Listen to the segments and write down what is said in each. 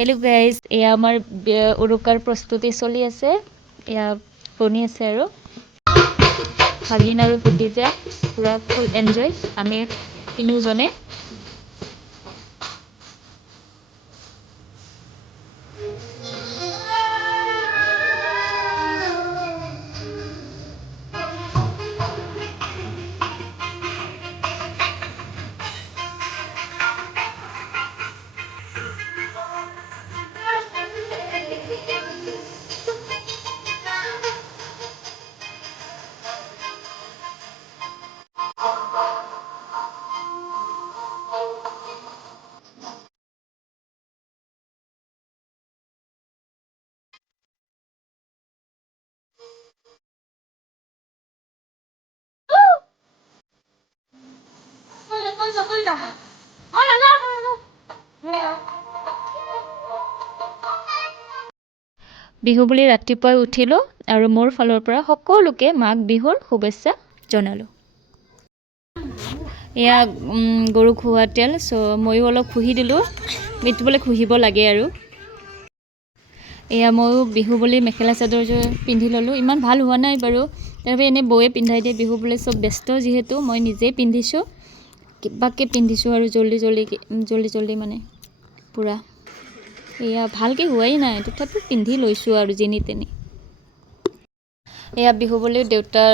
Hello' guys, এয়া আমাৰ উৰুকাৰ প্ৰস্তুতি চলি আছে। এয়া বনি আছে আৰু ভাগিন আৰু ভতিজা পুৰা ফুল এনজয় আমি তিনিওজনে। বিহু বুলি ৰাতিপুৱাই উঠিলোঁ আৰু মোৰ ফালৰ পৰা সকলোকে মাঘ বিহুৰ শুভেচ্ছা জনালোঁ। এয়া গৰু খুওৱা তেল, ময়ো অলপ ঘঁহি দিলোঁ। মিঠু বোলে ঘঁহিব লাগে আৰু। এয়া ময়ো বিহু বুলি মেখেলা চাদৰযোৰ পিন্ধি ল'লোঁ। ইমান ভাল হোৱা নাই বাৰু, তথাপি এনেই বৌয়ে পিন্ধাই দিয়ে। বিহু বুলি চব ব্যস্ত যিহেতু মই নিজেই পিন্ধিছোঁ, কিবাকৈ পিন্ধিছোঁ আৰু জল্দি মানে পূৰা। এয়া ভালকৈ হোৱাই নাই, তথাপি পিন্ধি লৈছোঁ আৰু যেনি তেনি। এয়া বিহু বুলি দেউতাৰ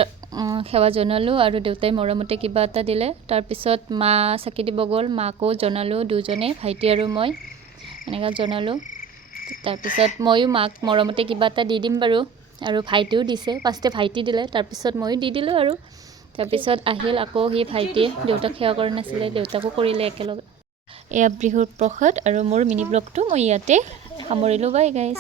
সেৱা জনালোঁ আৰু দেউতাই মৰমতে কিবা এটা দিলে। তাৰপিছত মা চাকি দিব গ'ল, মাকো জনালোঁ, দুজনে ভাইটি আৰু মই এনেকৈ জনালোঁ। তাৰপিছত ময়ো মাক মৰমতে কিবা এটা দি দিম বাৰু, আৰু ভাইটিও দিছে। ফাৰ্ষ্টে ভাইটি দিলে, তাৰপিছত ময়ো দি দিলোঁ আৰু। তাৰপিছত আহিল আকৌ সি ভাইটিয়ে, দেউতাক সেৱা কৰা নাছিলে, দেউতাকো কৰিলে একেলগে। এয়া বিহুৰ প্ৰসাদ আৰু মোৰ মিনি ব্লগটো মই ইয়াতে সামৰিলোঁ। বাই গাইজ।